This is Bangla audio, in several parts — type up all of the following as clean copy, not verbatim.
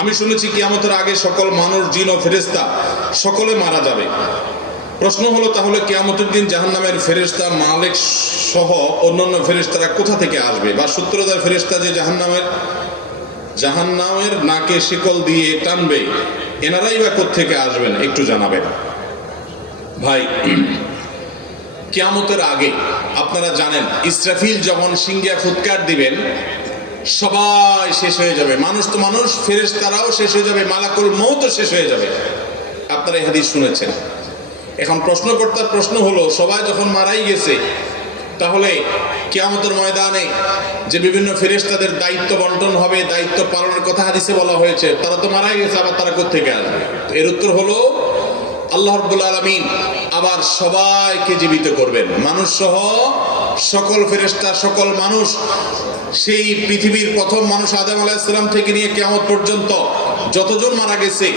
আমি শুনেছি কিয়ামতের আগে সকল মানুষ, জিন ও ফেরেশতা সকলে মারা যাবে। প্রশ্ন হলো, তাহলে কিয়ামতের দিন জাহান্নামের ফেরেশতা মালিক সহ অন্যান্য ফেরেশতারা কোথা থেকে আসবে? বা সূত্রধার ফেরেশতা যে জাহান্নামের নাকে শিকল দিয়ে টানবে, এনারাই বা কোত্থেকে আসবেন একটু জানাবেন। ভাই, কিয়ামতের আগে আপনারা জানেন ইসরাফিল যখন সিংহে ফুৎকার দিবেন সবাই শেষ হয়ে যাবে। মানুষ তো মানুষ, ফেরেশতারাও শেষ হয়ে যাবে, মালাকুল মউতও শেষ হয়ে যাবে। আপনারা এই হাদিস শুনেছেন। এখন প্রশ্নকর্তার প্রশ্ন হলো, সবাই যখন মারাই গেছে, তাহলে কিয়ামতের ময়দানে যে বিভিন্ন ফেরেশতাদের দায়িত্ব বন্টন হবে, দায়িত্ব পালনের কথা হাদিসে বলা হয়েছে, তারা তো মারাই গেছে, আবার তারা কোত্থেকে আসবে? এর উত্তর হলো, আল্লাহ রাব্বুল আলামিন আবার সবাইকে জীবিত করবেন, মানুষ সহ সকল ফেরেশতা, সকল মানুষ। সেই পৃথিবীর প্রথম মানুষ আদম আলাইহিস সালাম থেকে নিয়ে কিয়ামত পর্যন্ত যতজন মারা গেছে,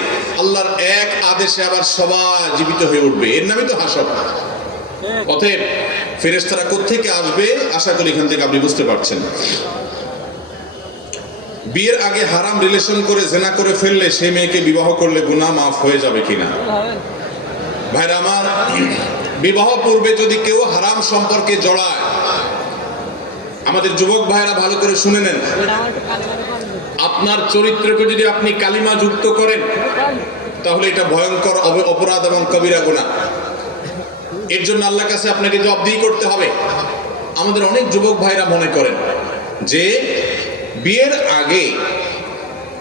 আল্লাহর এক আদেশে আবার সবাই জীবিত হয়ে উঠবে। এর নামই তো হাসর। অতএব ফেরেশতারা কোত্থেকে আসবে, আশা করি এখান থেকে আপনি বুঝতে পারছেন। বিয়ের আগে হারাম রিলেশন করে জিনা করে ফেললে সেই মেয়েকে বিবাহ করলে গুনাহ মাফ হয়ে যাবে কিনা? ভাইরা আমার, বিবাহ পূর্বে যদি কেউ হারাম সম্পর্কে জড়ায়, আমাদের যুবক ভাইরা ভালো করে শুনে নেন, আপনার চরিত্রকে যদি আপনি কালিমা যুক্ত করেন, তাহলে এটা ভয়ঙ্কর অপরাধ এবং কবিরা গুনাহ। এর জন্য আল্লাহর কাছে আপনাকে জবাবদিহি করতে হবে। আমাদের অনেক যুবক ভাইরা মনে করেন যে বিয়ের আগে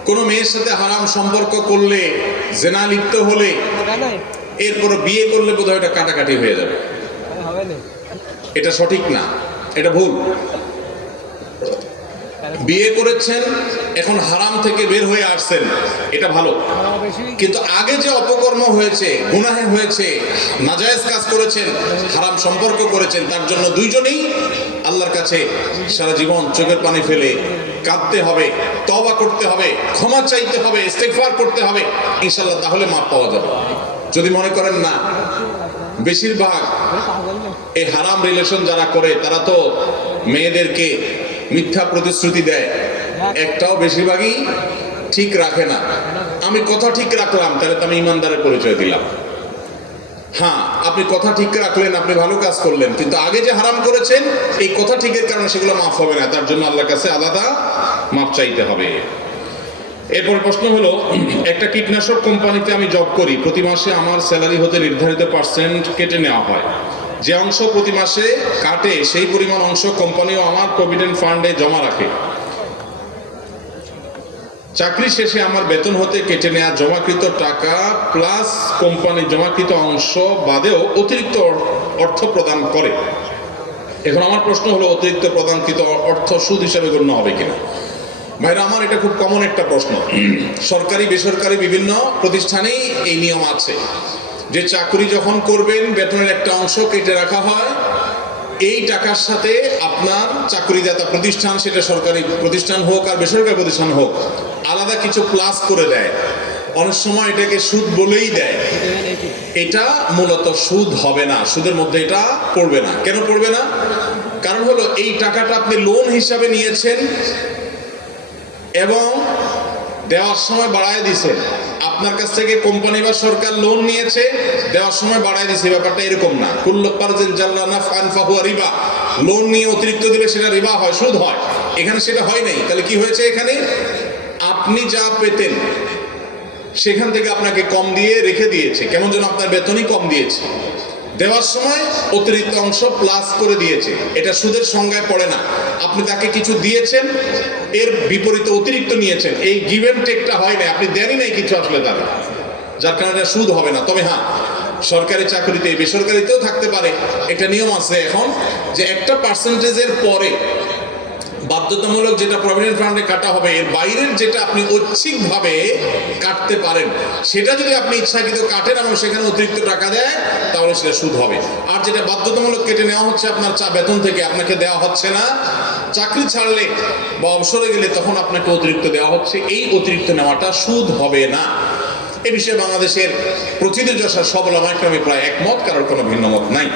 কোনো মেয়ের সাথে হারাম সম্পর্ক করলে, জিনা লিপ্ত হলে, এরপর বিয়ে করলে বোধহয় এটা কাটাকাটি হয়ে যাবে। এটা সঠিক না, এটা ভুল। বিয়ে করেছেন, এখন হারাম থেকে বের হয়ে আসছেন, এটা ভালো। কিন্তু আগে যে অপকর্ম হয়েছে, গুনাহে হয়েছে, নাজায়েজ কাজ করেছেন, হারাম সম্পর্ক করেছেন, তার জন্য দুইজনেই আল্লাহর কাছে সারা জীবন চোখের পানি ফেলে কাঁদতে হবে, তওবা করতে হবে, ক্ষমা চাইতে হবে, ইস্তেগফার করতে হবে, ইনশাআল্লাহ তাহলে মাপ পাওয়া যাবে। যদি মনে করেন না, বেশিরভাগ এই হারাম রিলেশন যারা করে তারা তো মেয়েদেরকে মিথ্যা প্রতিশ্রুতি দেয়, একটাও বেশিরভাগই ঠিক রাখে না। আমি কথা ঠিক রাখলাম, তাহলে তো আমি ইমানদারের পরিচয় দিলাম। হ্যাঁ, আপনি কথা ঠিক রাখলেন, আপনি ভালো কাজ করলেন, কিন্তু আগে যে হারাম করেছেন, এই কথা ঠিকের কারণে সেগুলো মাফ হবে না, তার জন্য আল্লাহর কাছে আলাদা মাফ চাইতে হবে। এরপর প্রশ্ন হলো, একটা কীটনাশক কোম্পানিতে আমি জব করি, প্রতি মাসে আমার স্যালারি হতে নির্ধারিত পার্সেন্ট কেটে নেওয়া হয়। যে অংশ প্রতি মাসে কাটে সেই পরিমাণ অংশ কোম্পানিও আমার প্রভিডেন্ট ফান্ডে জমা রাখে। চাকরি শেষে আমার বেতন হতে কেটে নেওয়া জমাকৃত টাকা প্লাস কোম্পানির জমাকৃত অংশ বাদেও অতিরিক্ত অর্থ প্রদান করে। এখন আমার প্রশ্ন হলো, অতিরিক্ত প্রদানকৃত অর্থ সুদ হিসাবে গণ্য হবে কিনা? ভাইরা আমার, এটা খুব কমন একটা প্রশ্ন। সরকারি বেসরকারি বিভিন্ন প্রতিষ্ঠানেই এই নিয়ম আছে যে চাকরি যখন করবেন বেতনের একটা অংশ কেটে রাখা হয়, এই টাকার সাথে আপনার চাকরিদাতা প্রতিষ্ঠান, সেটা সরকারি প্রতিষ্ঠান হোক আর বেসরকারি প্রতিষ্ঠান হোক, আলাদা কিছু প্লাস করে দেয়। অনেক সময় এটাকে সুদ বলেই দেয়। এটা মূলত সুদ হবে না, সুদের মধ্যে এটা পড়বে না। কেন পড়বে না? কারণ হলো, এই টাকাটা আপনি লোন হিসাবে নিয়েছেন এবং দেওয়ার সময় বাড়ায় দিয়েছেন। আপনার কাছ থেকে কোম্পানি বা সরকার লোন নিয়েছে, দেওয়ার সময় বাড়ায় দিয়েছে। ব্যাপারটা এরকম না। কুল্লু কারজিন জাল্লা নাফআন ফাহুয়া রিবা। লোন নিয়ে অতিরিক্ত দিলে সেটা রিবা হয়, সুদ হয়। এখানে সেটা হয় নাই। তাহলে কি হয়েছে? এখানে আপনি যা পেতেন সেখান থেকে আপনাকে কম দিয়ে রেখে দিয়েছে, কেমন যেন আপনার বেতনই কম দিয়েছে। দেওয়ার সময় অতিরিক্ত অংশ প্লাস করে দিয়েছে। এটা সুদের সংজ্ঞায় পড়ে না। আপনি তাকে কিছু দিয়েছেন, এর বিপরীতে অতিরিক্ত নিয়েছেন, এই গিভ এন্ড টেকটা হয় না, আপনি দেনই নাই কিছু আসলে তারা, যার কারণে এটা সুদ হবে না। তবে হ্যাঁ, সরকারি চাকরিতে, বেসরকারিতেও থাকতে পারে। একটা নিয়ম আছে এখন, যে একটা পার্সেন্টেজের পরে বাধ্যতামূলক যেটা প্রভিডেন্ট ফান্ডে কাটা হবে, এর বাইরের যেটা আপনি ঐচ্ছিকভাবে কাটতে পারেন, সেটা যদি আপনি ইচ্ছাকৃত কাটেন এবং সেখানে অতিরিক্ত টাকা দেয়, তাহলে সেটা সুদ হবে। আর যেটা বাধ্যতামূলক কেটে নেওয়া হচ্ছে আপনার বেতন থেকে, আপনাকে দেওয়া হচ্ছে না, চাকরি ছাড়লে বা অবসরে গেলে তখন আপনাকে অতিরিক্ত দেওয়া হচ্ছে, এই অতিরিক্ত নেওয়াটা সুদ হবে না। এ বিষয়ে বাংলাদেশের প্রথিতযশা সব উলামায়ে কেরাম প্রায় একমত, কারোর কোনো ভিন্ন মত নাই।